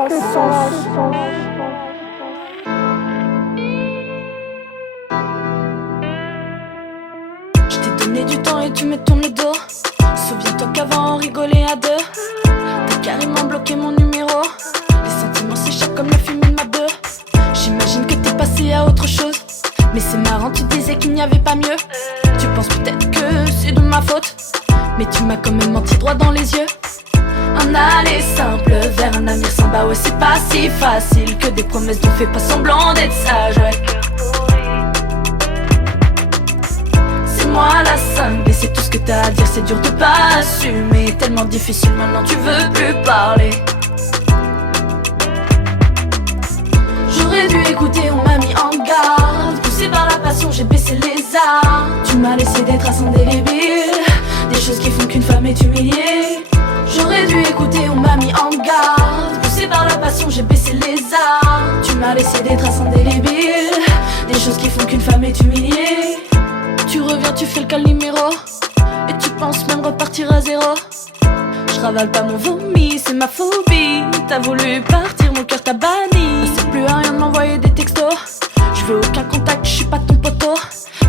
Je t'ai donné du temps et tu me tournes le dos. Souviens-toi qu'avant on rigolait à deux. T'as carrément bloqué mon numéro. Les sentiments s'échappent comme la fumée de ma beuh. J'imagine que t'es passé à autre chose. Mais c'est marrant, tu disais qu'il n'y avait pas mieux. Tu penses peut-être que c'est de ma faute, mais tu m'as quand même menti droit dans les yeux. Un aller simple vers un avenir sans bas, ouais c'est pas si facile que des promesses dont fais pas semblant d'être sage, ouais. C'est moi la cinglée, c'est tout ce que t'as à dire, c'est dur de pas assumer. Tellement difficile maintenant tu veux plus parler. J'aurais dû écouter, on m'a mis en garde. Poussé par la passion, j'ai baissé les armes. Tu m'as laissé des traces indélébiles, des choses qui font qu'une femme est humiliée. J'aurais dû écouter, on m'a mis en garde. Poussé par la passion, j'ai baissé les armes. Tu m'as laissé des traces indélébiles, des choses qui font qu'une femme est humiliée. Tu reviens, tu fais le Calimero, et tu penses même repartir à zéro. Je ravale pas mon vomi, c'est ma phobie. T'as voulu partir, mon cœur t'a banni. Ça sert plus à rien de m'envoyer des textos. Je veux aucun contact, je suis pas ton poteau.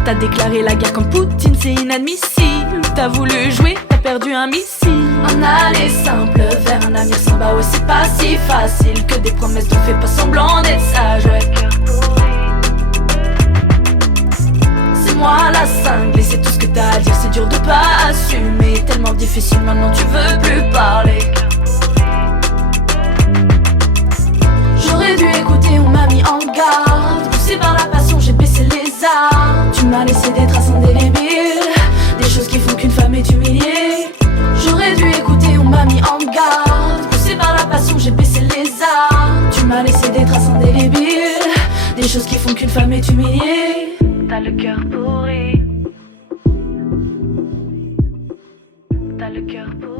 T'as déclaré la guerre comme Poutine, c'est inadmissible. T'as voulu jouer, t'as perdu un missile. Un aller simple vers un avenir sans bas, ouais c'est pas si facile que des promesses dont fais pas semblant d'être sage, ouais. C'est moi la cinglée, c'est tout ce que t'as à dire, c'est dur de pas assumer. Tellement difficile maintenant tu veux plus parler. J'aurais dû écouter, on m'a mis en garde. Poussé par la passion, j'ai baissé les armes. Tu m'as laissé des traces indélébiles, des choses qui font qu'une femme est humiliée. J'aurais dû écouter, on m'a mis en garde. Poussé par la passion, j'ai baissé les armes. Tu m'as laissé des traces indélébiles, des choses qui font qu'une femme est humiliée. T'as le cœur pourri. T'as le cœur pourri.